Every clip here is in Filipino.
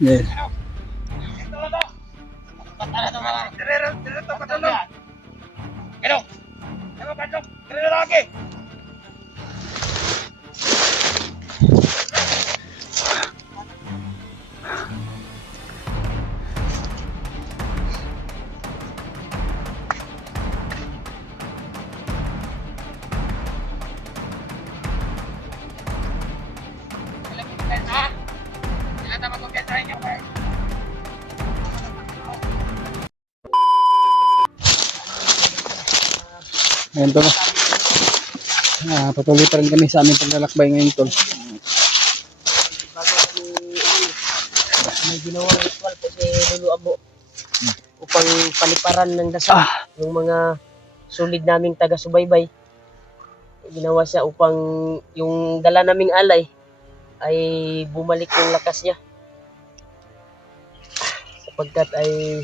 Yeah. Ayan tol. Patuloy pa rin kami sa aming paglalakbay ngayon tol. May ginawang ritual po si Lolo Abo upang paliparan ng dasal yung mga sulid naming taga-subaybay. Ginawa siya upang yung dala naming alay ay bumalik yung lakas niya. Sapagkat ay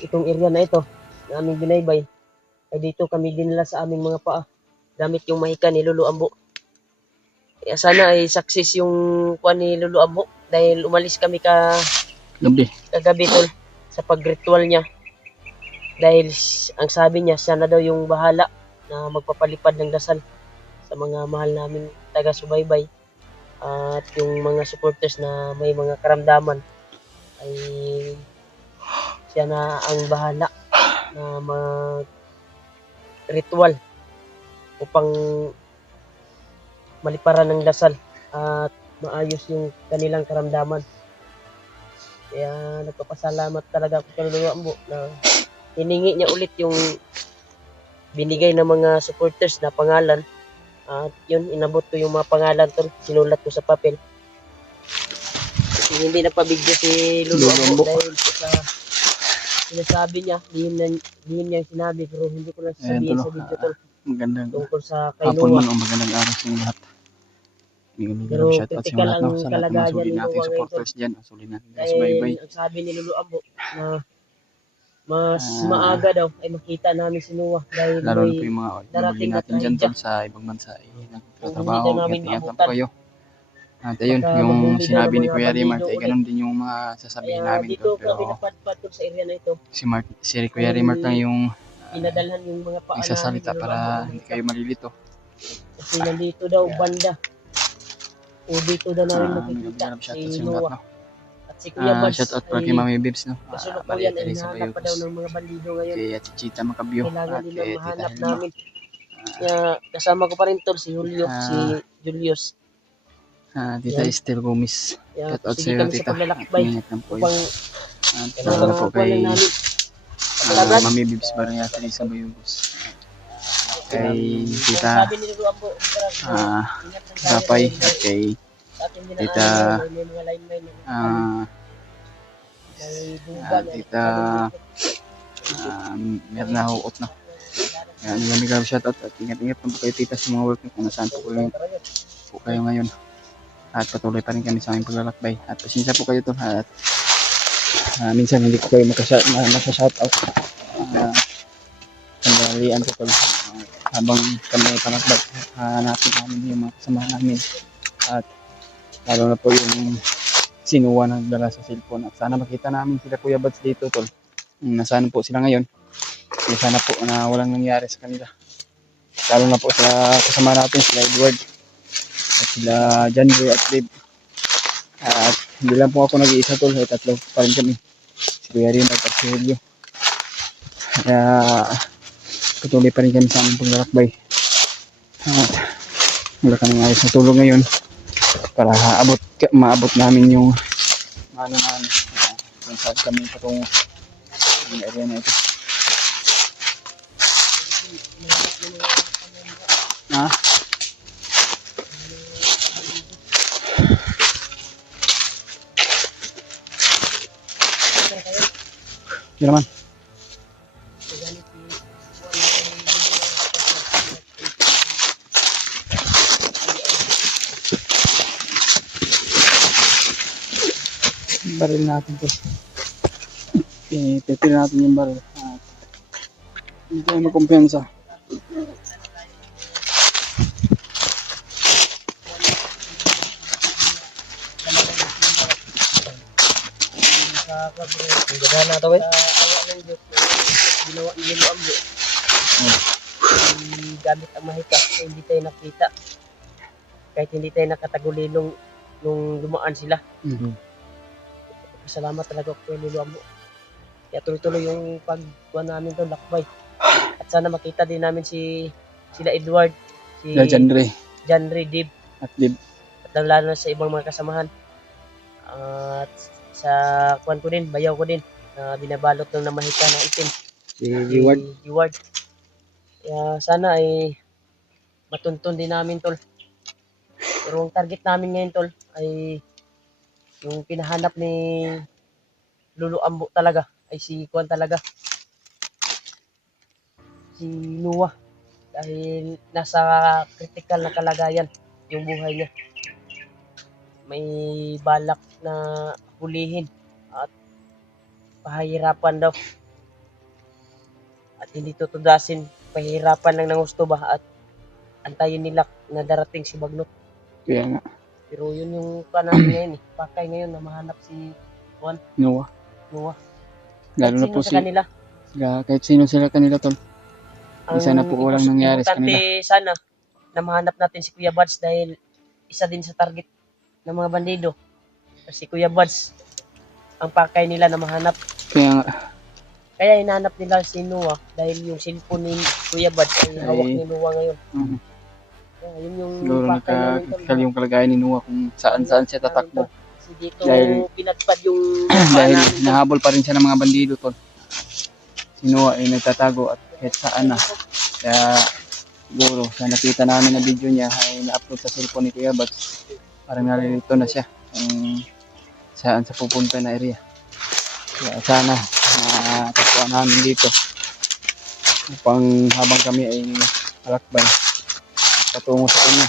itong area na ito na aming binaybay ay dito kami dinala sa aming mga paa gamit yung mahika ni Lolo Ambo. Kaya sana ay success yung kuha ni Lolo Ambo dahil umalis kami kagabi tol sa pagritual niya. Dahil ang sabi niya, siya na daw yung bahala na magpapalipad ng dasal sa mga mahal naming taga-subaybay. At yung mga supporters na may mga karamdaman ay siya na ang bahala na mag-ritual upang maliparan ng dasal at maayos yung kanilang karamdaman. Kaya nagpapasalamat talaga ako kay Lolo Ambo na hiningi niya ulit yung binigay ng mga supporters na pangalan. At yun, inabot ko yung mga pangalan tol, sinulat ko sa papel. Kasi hindi napabigyo si Lolo Ambo dahil sa sinasabi niya, diin niya yung sinabi, pero hindi ko na sabihin sa video tol. Magandang Tungkol sa kay hapon Noah. man o magandang araw sa inyo lahat. Pero Shout out sa critical mga lahat, ang no? Sa lahat ng mga kalagayan sulit ni nating Noah ngayon tol. supporters dyan. Sulit natin subaybay. Dahil ang sabi ni Lolo Ambo na mas maaga daw ay makita namin si Noah dahil Lalo na po may yung mga darating natin na dyan trahedya. tol sa ibang bansa. Kung hindi Nagtatrabaho, daw namin ingat-ingat lang po maabutan. kayo. At ayun, Baka yung mahuli daw sinabi ng ni mga Kuya Rimart, bandido ay ulit. ganun din yung mga sasabihin Kaya namin dito tol. kami Pero napadpad tol sa area na ito. si Kuya Rimart lang yung Pinadalhan yung mga paa namin nagsasalita ni Lolo para Ambo hindi kayo malilito. kasi nandito daw banda. O dito daw namin makikita Nagkaroon shout si out sa inyo lahat, Noah. no? At si Kuya Mads Shout out para ay kay Mami Bibs, no? kasalukuyan ay Teresa hinahanap pa daw Bayugos, ng mga bandido ngayon. kay Chichita Macabio, Kailangan at din kay ang Tita mahanap Helma. namin. Kaya kasama ko pa rin tol si Julio, si Julius. Tita Yan. Esther Gomez. Kaya Shout out sa sige iyo, kami sa tita. paglalakbay Ingat lang po upang yun. At lalo na po kuha kay lang namin. Mami Bibs Barangay Teresa Bayugos. Kay Tita Sabi ni Lolo Ambo, ingat lang tayo Rapay, dahil at kay sa ating dinaanan Tita ngayon, may mga line-line na may dugan. Tita Mirna Huot, no? Yan, maraming shout out at ingat-ingat lang po kayo tita sa mga work nyo kung nasaan po kayo ngayon. At patuloy pa rin kami sa aming paglalakbay. At pasensya po kayo to. At minsan hindi ko kayo makashout out. Sandalian po kayo. Habang kami panakbay, hanapin namin yung mga kasama namin. At lalo na po yung sinuwa na nagdala sa cellphone. At sana makita namin sila Kuya Bads dito tol. Nasaan po sila ngayon. Kaya sana po na walang nangyari sa kanila. Lalo na po sa kasama natin, sila Edward. At sila John Ray at Dave. At hindi lang po ako nag-iisa tol. Ay tatlo pa rin kami. Si Kuya Rimart at si Julio. Kaya patuloy pa rin kami sa aming paglalakbay. At wala kami ayos na tulog ngayon. Para maabot namin yung kung saan kami patungo yung area na ito. Hindi naman. Baril natin to. Pipil natin yung baril. Hindi tayo makumpiyansa. sa pagre. Ang ganda na to eh. Sa awa ng Diyos, ginawa ni Lilo Ambo. Gamit ang mahika, hindi tayo nakita. Kahit hindi tayo nakatagulilong nung dumaan sila. Salamat talaga ako kay Lilo Ambo. Kaya tuloy-tuloy yung pagkuha namin to, lakbay. At sana makita din namin sila Edward, si John Ray, Dib, At Dib. at lalo na sa ibang mga kasamahan. At sa kuwan ko din, bayaw ko din, na binabalot ng namahika na itim. Si Eward. Eward. Kaya sana ay matuntun din namin, tol. Pero ang target namin ngayon, tol, ay yung pinahanap ni Lolo Ambo talaga, ay si kuwan talaga. Si Noah. Dahil nasa critical na kalagayan yung buhay niya. May balak na hulihin at pahihirapan daw. At hindi tutudasin, pahihirapan lang ng gusto ba at antayin nila na darating si Bagnot. Kaya nga. Pero yun yung kanan ngayon eh. Pakay ngayon na mahanap si Noah. Noah. Lalo na Sino po sa kanila? kahit sino sila kanila tol. Isa na po walang nangyari sa kanila. Importante sana na mahanap natin si Kuya Buds dahil isa din sa target ng mga bandido. Si Kuya Buds, ang pakay nila na mahanap. Kaya nga. Kaya hinahanap nila si Noah dahil yung cellphone ni Kuya Buds ay hawak ni Noah ngayon. Kaya yun yung Siguro pakay namin. nakakikal yung kalagayan ni Noah kung saan siya tatakbo. Kasi dito Dahil- pinatpad yung Dahil namin, tol. nahabol pa rin siya ng mga bandido tol. Si Noah ay nagtatago at kahit saan na. Kaya siguro sa nakita namin na video niya ay na-upload sa cellphone ni Kuya Buds. Parang nalilito na siya kung saan sa pupunta na area. Kaya sana matagpuan namin dito upang habang kami ay malakbay at patungo sa kanya.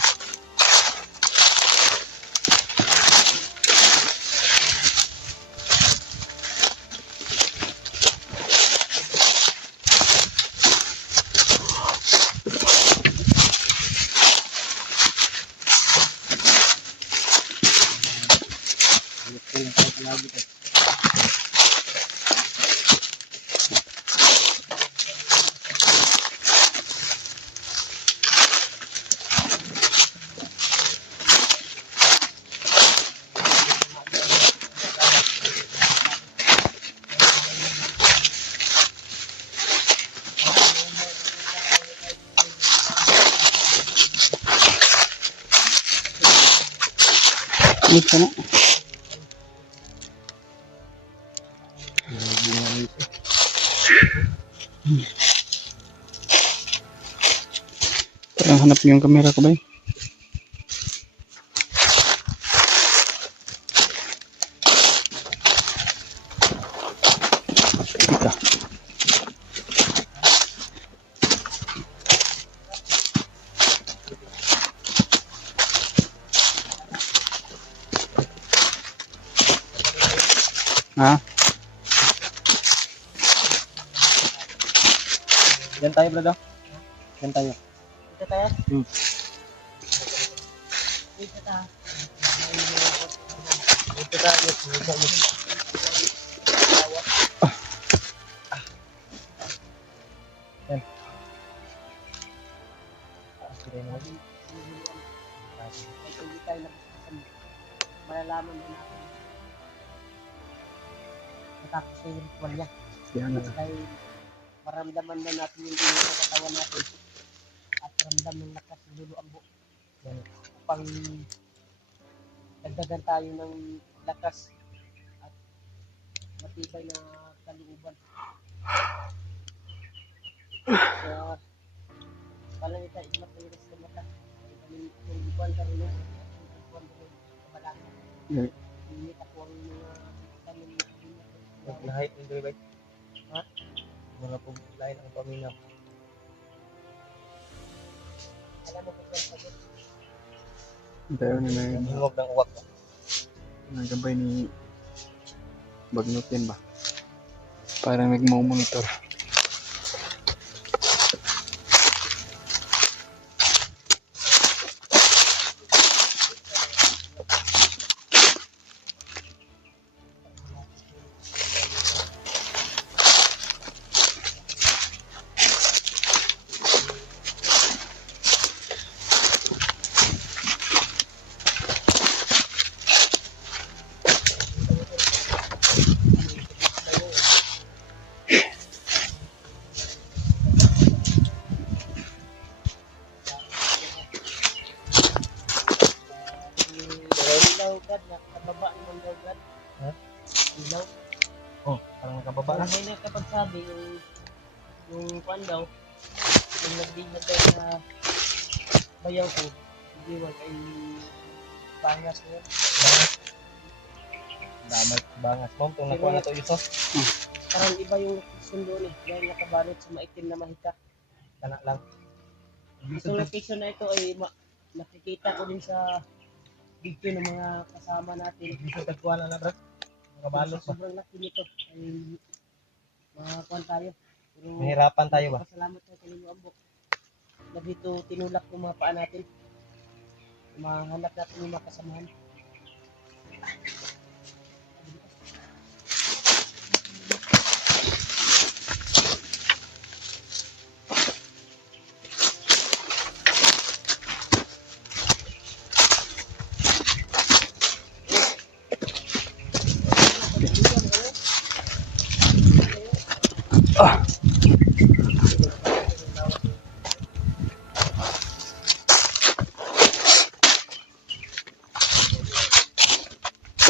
Ito na. Parang hanap niyo yung camera ko ba? Ito. Ha? Yan tayo, brother. Yan tayo. Dito tayo? Hmm. Dito tayo. Dito tayo. Dito tayo. Yan. Hindi tayo malalaman din natin. Matapos na yung ritual niya. Yan. Dahil maramdaman na natin yung inyo sa katawan natin at ramdam ng lakas ng Lolo Ambo. Upang dagdagan tayo ng lakas at matibay na kalooban. Kaya palang ita, imat ng iras ng mata. Kung ibuan ka rin yun, ibuan ka rin kabalasan. Init ako ang mga tanong na Lahat ng diri Ha? mga po lain ang paminaw. alam mo kung saan sagot. Tayo na Hingog ng uwak. nagabay ni Bagnot yan ba? Parang nagmumonitor. Ha? Ilaw. Oh, parang nakababa na. Parang may nakapagsabi yung kwan daw, yung nagdignad daw sa bayaw ko, hindi wag ay bangas ko yun. Damay, bangas. Mom, itong nakuha na to ito. Parang iba yung location doon eh, dahil nakabalot sa maitim na mahika. Kana lang. Itong location na ito ay nakikita ko din sa video ng mga kasama natin. Dito tagkuha na bro. Nakabalot pa. Sobrang laki nito ay makakuan tayo. Pero Mahirapan tayo ba? pasalamat tayo kanino ambok. Na dito tinulak yung mga paa natin. Mahanap natin yung mga kasamahan.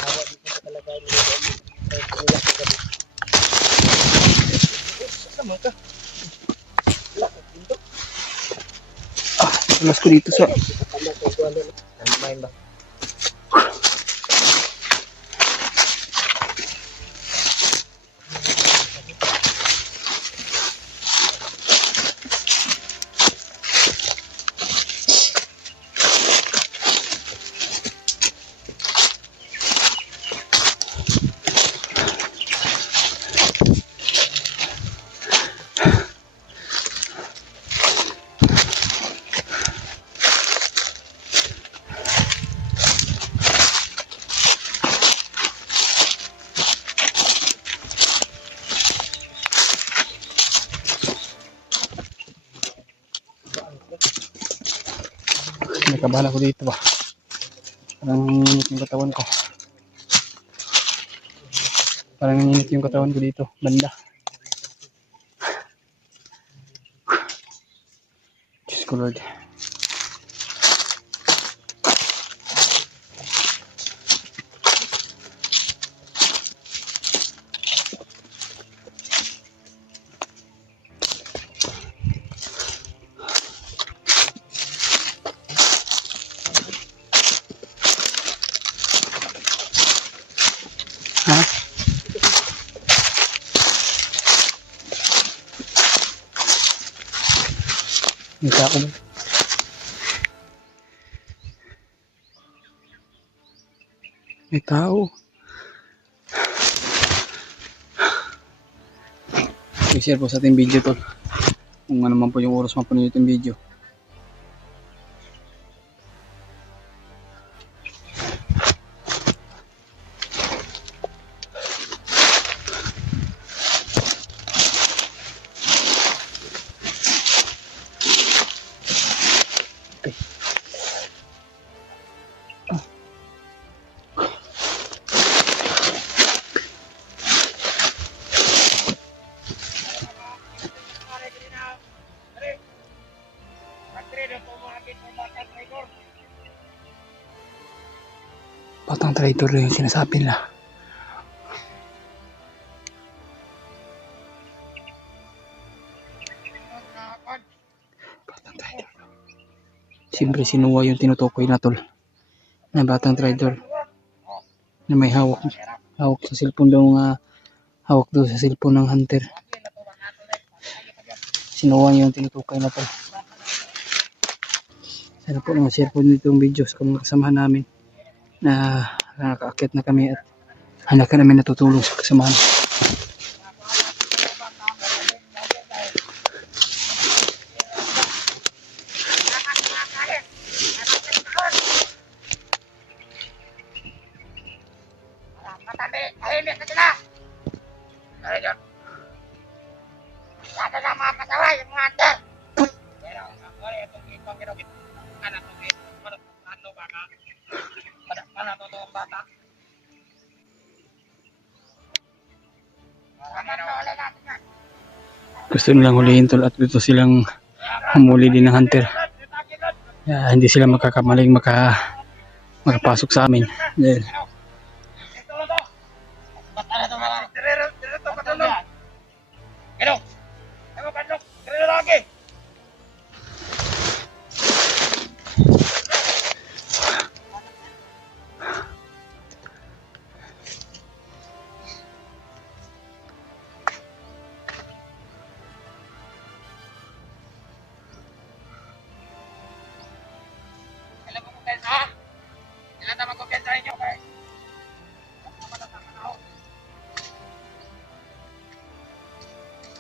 Hawa dito sa kalagayan ng mga ambok. Ay tinulak ko gabi. Sama ka. Tulas ko dito sa... Tama ko ito ano. Ano main ba? Nakabala ko dito ba. Parang nanginit yung katawan ko. Parang nanginit yung katawan ko dito. Banda. Diyos ko Lord. Ha? May tao ba? May tao. I-share po sa ating video to. Kung ano man po yung oras mapanood yung video. Batang traitor yung sinasabi nila. Batang traitor. Siyempre sinuwa yung tinutukoy na tol. Na batang traitor. Na may hawak. Hawak sa cellphone daw hawak daw sa cellphone ng hunter. Sinuwa yung tinutukoy na tol. Sana po naman share po nito yung video sa mga kasamahan namin. Na nakakaakyat na kami at hanap ka namin natutulong sa kasamahan. Gusto nilang hulihin tol at gusto silang humuli din ng hunter. Hindi sila makakamaling makapasok sa amin. Dahil guys ha. Kailan na mag-kumpiyansa ninyo guys.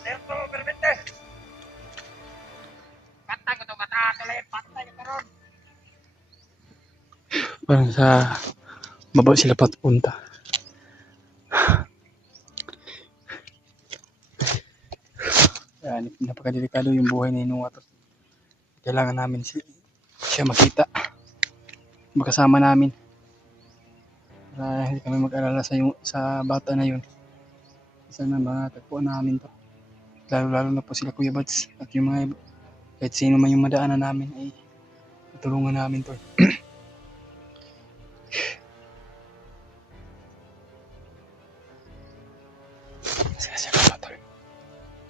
Serto, permite. Patay ko ito, katatuloy. Patay ko ron. Parang sa baba sila papunta. Yan, napakadelikado yung buhay ni Noah. Kailangan namin siya makita. Makasama namin. Para hindi kami mag-alala sa bata na yun. Isa na mga tagpuan namin to. Lalo na po sila Kuya Bats at yung mga kahit sino man yung madaanan namin ay tutulungan namin to. Sige, motor.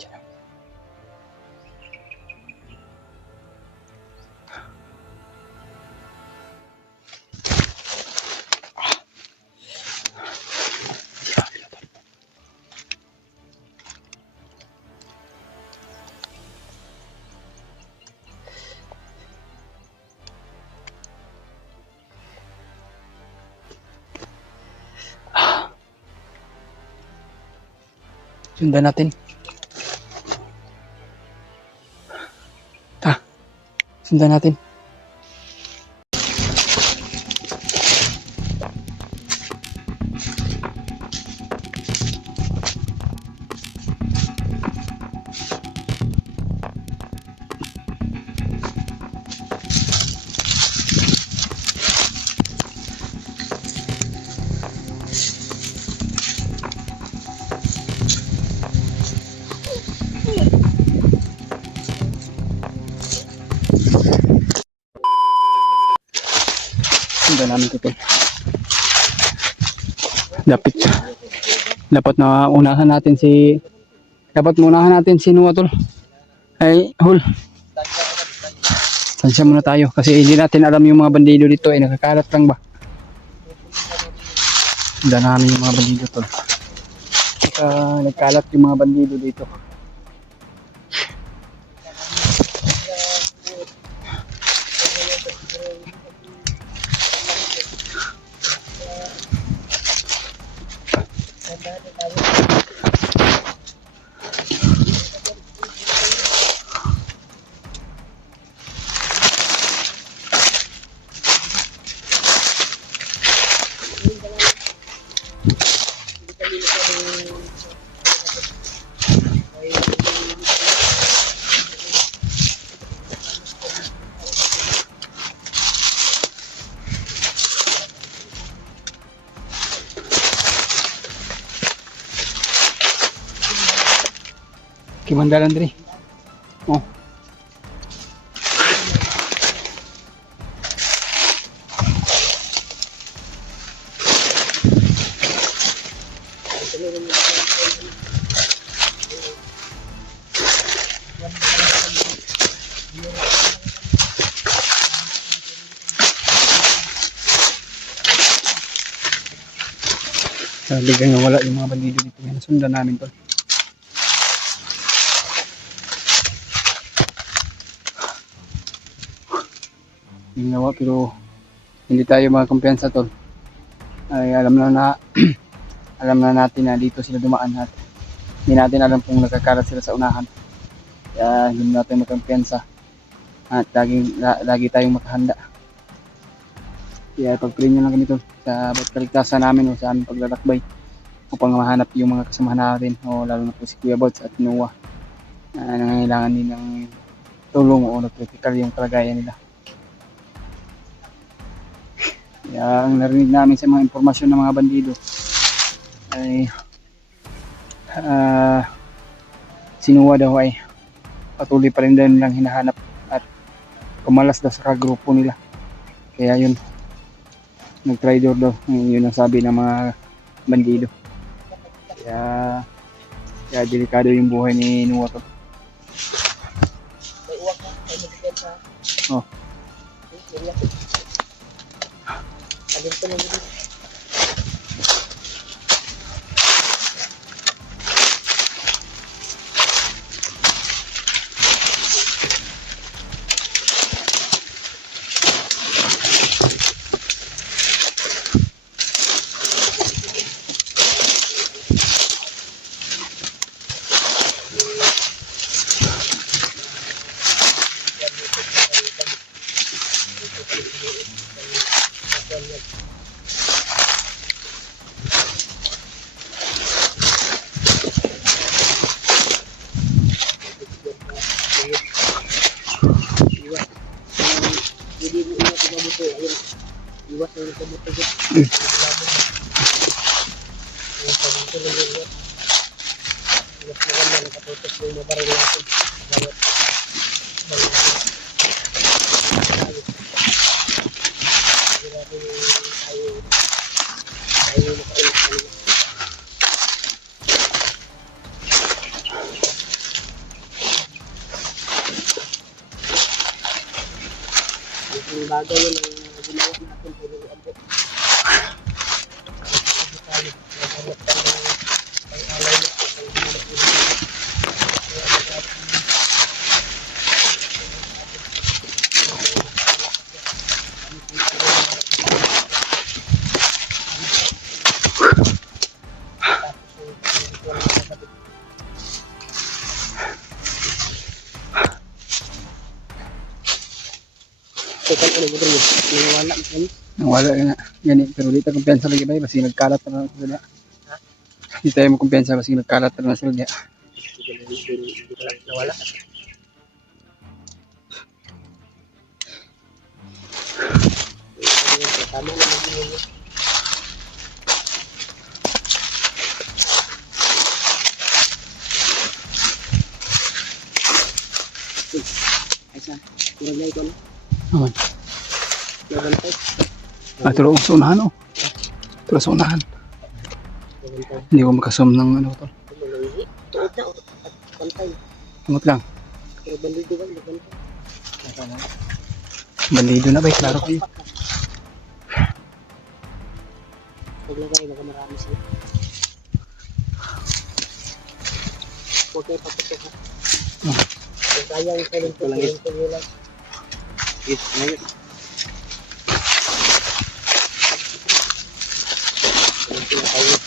Diyan. Sundan natin. Sundan natin. Sundan namin ito. Dapat na unahan natin si Noah tol. Ay, Hul. Tansya muna tayo kasi hindi natin alam yung mga bandido dito ay nakakalat lang ba. Sundan namin yung mga bandido tol. Nagkalat yung mga bandido dito. Kimandalan diri. Oh. Biglang wala yung mga bandido dito. Nasundan namin to. Ginawa pero hindi tayo magkumpiyansa tol. Ay alam na alam na natin na dito sila dumaan at hindi natin alam kung nakakarat sila sa unahan. Kaya hindi natin magkumpiyansa at lagi tayong makahanda. Kaya pag-pray nyo lang kami tol sa kaligtasan namin o sa aming paglalakbay upang mahanap yung mga kasamahan natin o lalo na po si Kuya Bots at Noah na nangangailangan din ng tulong o critical yung kalagayan nila. Kaya ang narinig namin sa mga impormasyon ng mga bandido ay si Noah daw ay patuloy pa rin daw nilang hinahanap at kumalas daw sa grupo nila. Kaya yun, nag-traitor daw, yun ang sabi ng mga bandido. Kaya delikado yung buhay ni Noah to. Oh. iwas ang kabuto. Yung pagbuto ng lulo. Iwas na ganda nakatutok yung mabaril natin. Bawat bawat tayo. Grabe yung tayo makaulit kanina. Yung bagay yun ang ginawa natin sa lulo ang buo. Teka, ano mo rin yun? Nawala mo rin? Wala nga. Yan eh. Pero di tayo kumpiyansa lagi ba? Basi nagkalat na lang sila. Di tayo mo kumpiyansa basi nagkalat na lang sila. Hindi ko lang nawala. Tama na yun. Ay sa, turagay ko na. Aman. Nabantay. Tulong sa unahan oh. Tulong sa unahan. Nabantay. Hindi ko makasum ng ano to. Malanghi. Tuod na. At pantay. Tungot lang. Pero bandido ba? Nabantay. Bandido na ba? Klaro kayo. Paglagay, baka marami sila. Huwag kayo paputok ha. Kung kaya yung silent lang. Yes, ngayon. Yung pinakayo.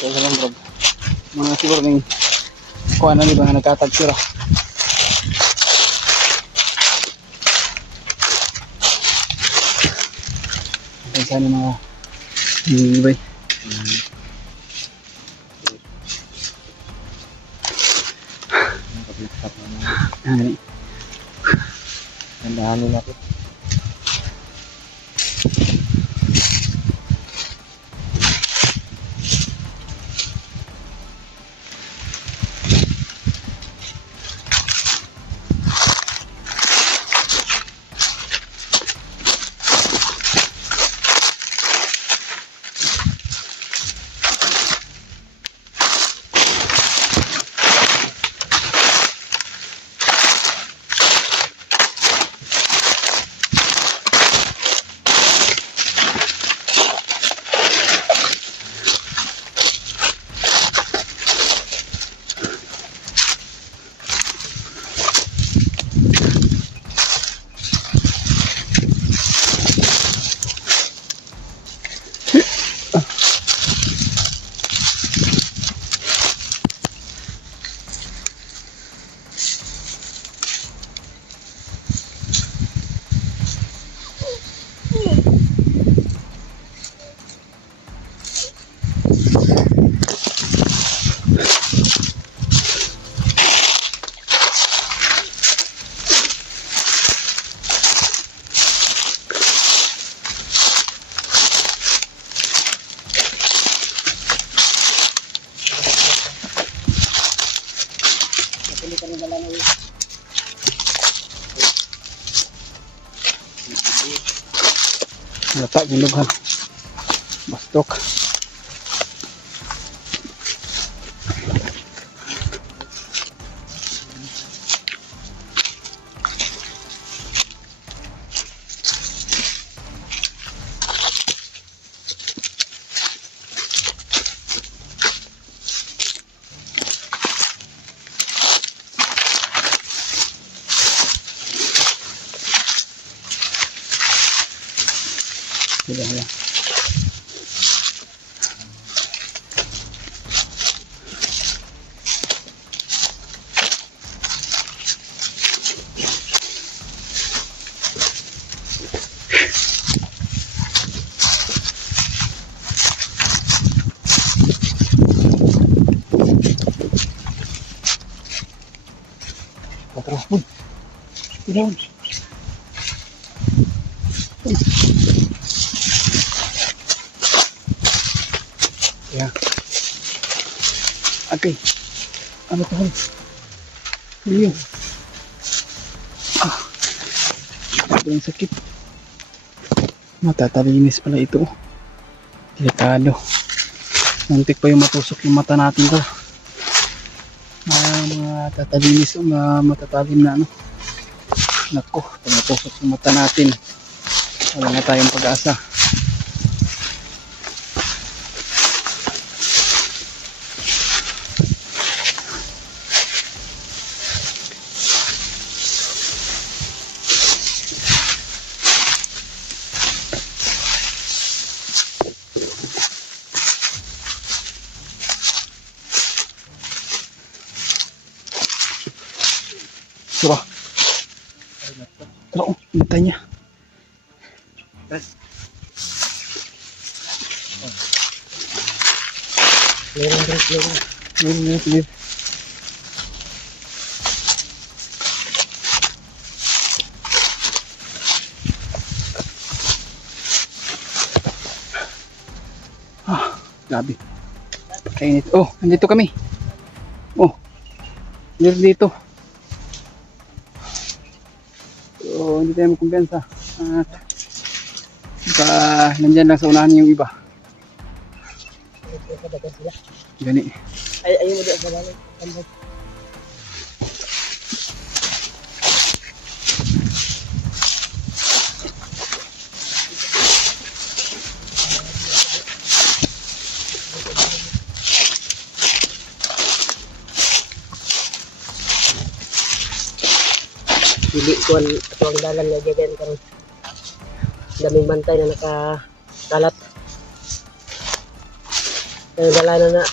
Okay lang bro. Mga siguro ng kuha na ba nga nagkatag sila. Ay sana mga ibay. Ano? Nandahan natin. Pili ka ng dala ng Lata, ginugan. Bastok. Sige, sige. Patras po. Doon. Yeah. Okay. Ano to? Ano yun? Ito yung sakit. Matatalinis pala ito. Delikado. Muntik pa yung matusok yung mata natin ko. Matatalinis o matatalim na ano. Nako, pag matusok yung mata natin, wala na tayong pag-asa. Sura. Pero, mata niya. meron drink meron. Sige. Grabe. Kainit. Oh, nandito kami. Oh, dito. So, hindi tayo makumpiyansa. At, nandyan lang sa unahan yung iba. Kadagan sila. Gani. Ayun mo doon sa balay. Tambay. Dili ko ang dalan nga gagan karon. Daming bantay na nakakalat. Ang dalan na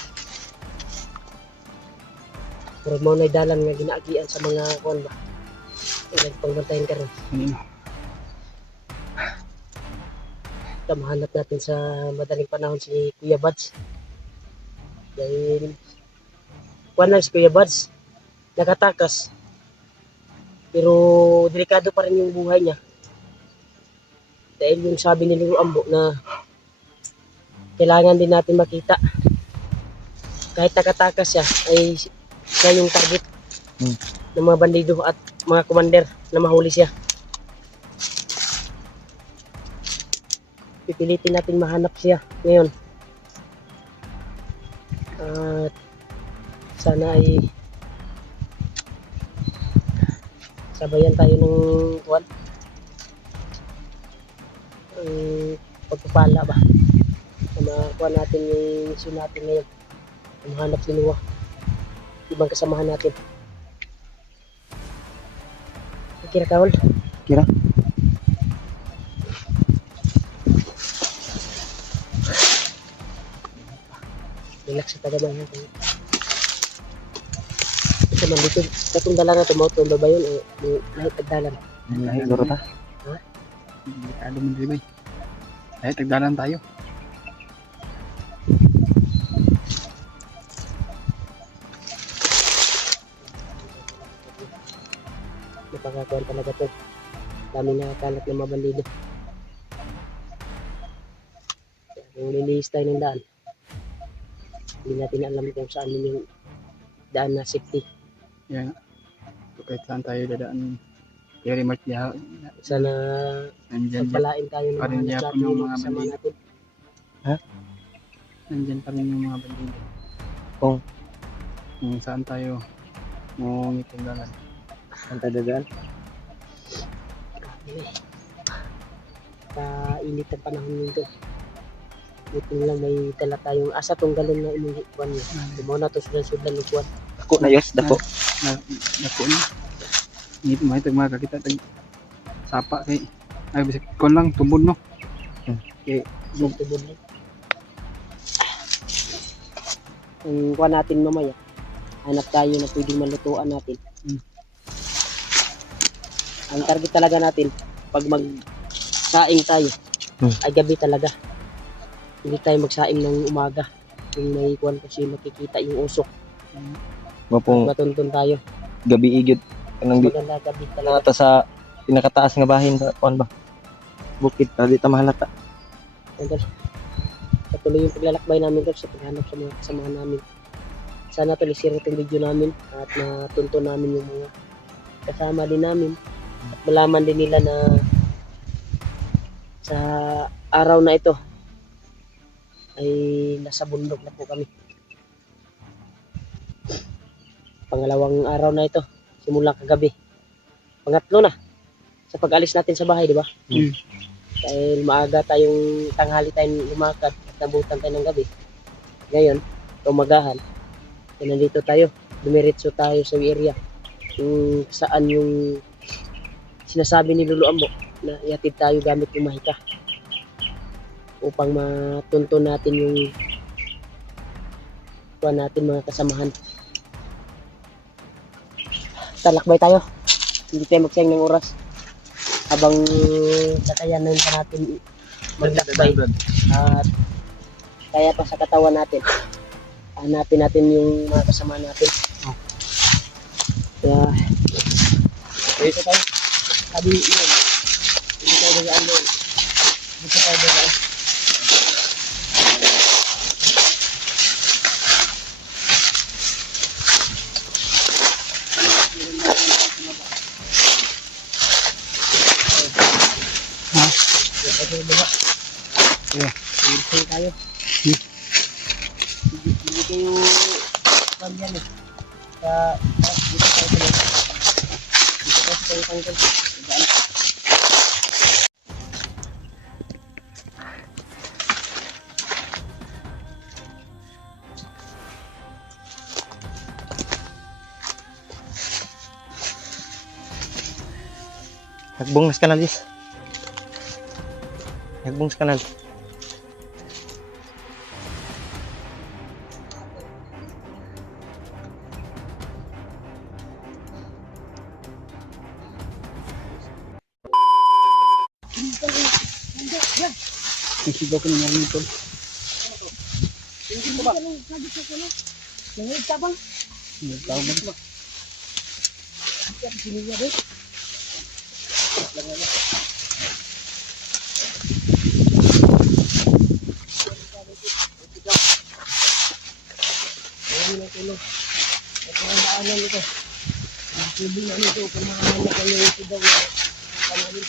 pero mo na dalan nga ginaagian sa mga kuan ba. Nagpangbantayan karon. Kanino? Mahanap natin sa madaling panahon si Kuya Buds. Dahil kuan lang si Kuya Buds. Nakatakas. Pero delikado pa rin yung buhay niya. Dahil yung sabi ni Lolo Ambo na kailangan din natin makita. Kahit nakatakas siya, ay siya yung target ng mga bandido at mga commander na mahuli siya. Pipilitin natin mahanap siya ngayon. At sana ay sabayan tayo ng kuwan. Ang pagpapala ba? Na makuha natin yung mission natin ngayon. Mahanap si Noah. Ibang kasamahan natin. Kira Kawal. Kira? Relax sa tagaman natin. Ito man dito. Katong dala na tumaw-tumaw ba yun? O lahit agdalan? Lahit laro ta? Ha? Delikado mo dito. Lahit tagdalan tayo. Napakakuan talaga to. Dami nakakalat ng mga bandido. Kung nilihis tayo ng daan, hindi natin alam kung saan yung daan na safety. Yan. So, kahit saan tayo dadaan, very much Sana nandyan, pagpalain tayo ng parin mahanap niya natin yung yung mga mga kasama bandido. natin. Nandyan pa rin yung mga bandido. Kung Kung saan tayo ngungitin lang. ang tadadaan. Kainit ang panahon nito. Buti lang may dala tayong asa tong galon na inuwi kuwan niya. Lumaw na to sudan-sudan ng kuwan. Dako na yos, dako. Dako na. Hindi may mga kakita tag sapa kay ay bisik kon lang tubod no. Okay. Yung tubod lang. Ang kuwan natin mamaya, hanap tayo na pwedeng malutuan natin. Ang target talaga natin, pag magsaing tayo, ay gabi talaga. Hindi tayo magsaing ng umaga. Yung may kuwan kasi makikita yung usok. Mapong Matuntun tayo. gabi igid kanang di Maganda gabi talaga. nata sa pinakataas nga bahin sa kuan ba. Bukid pa di ta mahalata. Tol. Patuloy yung paglalakbay namin tol sa paghanap sa mga kasamahan namin. Sana tol i-share itong video namin at natunto namin yung mga kasama din namin. At malaman din nila na sa araw na ito ay nasa bundok na po kami. Pangalawang araw na ito, simula kagabi. Pangatlo na sa pag-alis natin sa bahay, di ba? Dahil maaga tayong tanghali tayong lumakad at nabutan tayo ng gabi. Ngayon, umagahan, nandito tayo, dumiretso tayo sa area kung saan yung sinasabi ni Lolo Ambo na ihatid tayo gamit yung mahika upang matunto natin yung kuha natin mga kasamahan. Talakbay tayo, hindi tayo magsayang ng oras habang kakayanan pa natin maglakbay at kaya pa sa katawan natin. Hanapin natin yung mga kasama natin. Kaya dito tayo. Sabi yun. Hindi tayo nagaan doon. Dito tayo nagaan. Hindi tayo. Hindi kayo pagyan eh. Dito tayo tuloy. Dito tayo tanggal. Nagbong nas kanan dis. Nagbong sa kanan. Isigaw ko naman nito. Hindi ba? Nangig ka bang? Tao ba? Siniya ba? Ayun na tulong. Ito ang daanan nito. Ang tubig na nito kung mahanap kayo ito daw na panahon.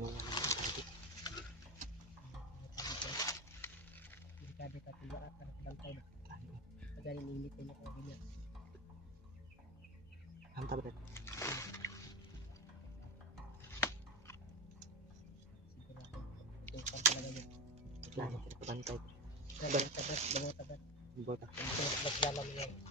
Delikado ka kung para sa bangkay ba. Magaling init na ako ganyan. Hanta ba? Sigurado. Ito pa talaga yun. Lagi sa bantay. Tabat. Bota. Ito mas lalam yan.